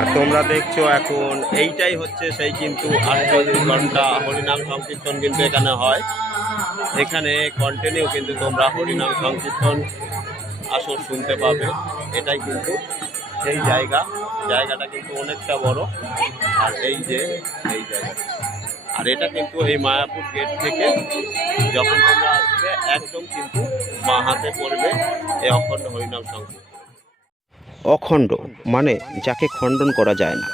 আর তোমরা দেখছ এখন, এইটাই হচ্ছে সেই কিন্তু আটচল্লিশ ঘণ্টা হরিনাম সংকীর্তন কিন্তু এখানে হয়। এখানে কন্টিনিউ কিন্তু তোমরা হরিনাম সংকীর্তন আসর শুনতে পাবে। এটাই কিন্তু সেই জায়গা। জায়গাটা কিন্তু অনেকটা বড়। আর এই যে, এই জায়গা আর এটা কিন্তু এই মায়াপুর গেট থেকে যখন তোমরা আসবে, একদম কিন্তু মা হাতে পড়বে এই অখণ্ড হরিনাম সংকীর্তন। অখণ্ড মানে যাকে খণ্ডন করা যায় না।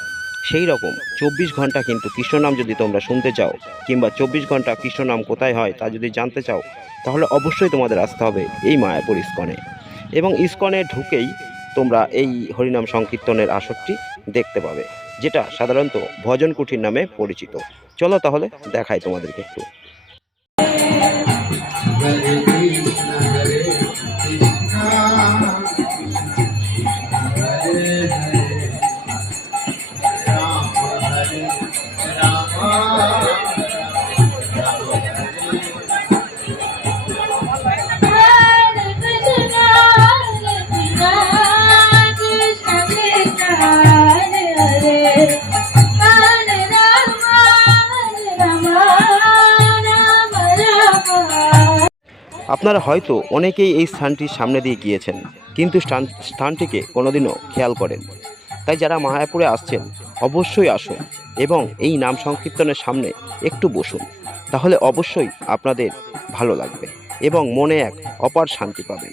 সেই রকম চব্বিশ ঘণ্টা কিন্তু কৃষ্ণনাম যদি তোমরা শুনতে চাও, কিংবা চব্বিশ ঘণ্টা কৃষ্ণনাম কোথায় হয় তা যদি জানতে চাও, তাহলে অবশ্যই তোমাদের আসতে হবে এই মায়াপুর ইস্কনে। এবং ইস্কনে ঢুকেই তোমরা এই হরিনাম সংকীর্তনের আসরটি দেখতে পাবে, যেটা সাধারণত ভজন কুঠির নামে পরিচিত। চলো তাহলে দেখাই তোমাদেরকে একটু। আপনারা হয়তো অনেকেই এই স্থানটির সামনে দিয়ে গিয়েছেন, কিন্তু স্থান স্থানটিকে কোনোদিনও খেয়াল করেন। তাই যারা মায়াপুরে আসছেন, অবশ্যই আসুন এবং এই নাম সংকীর্তনের সামনে একটু বসুন। তাহলে অবশ্যই আপনাদের ভালো লাগবে এবং মনে এক অপার শান্তি পাবেন।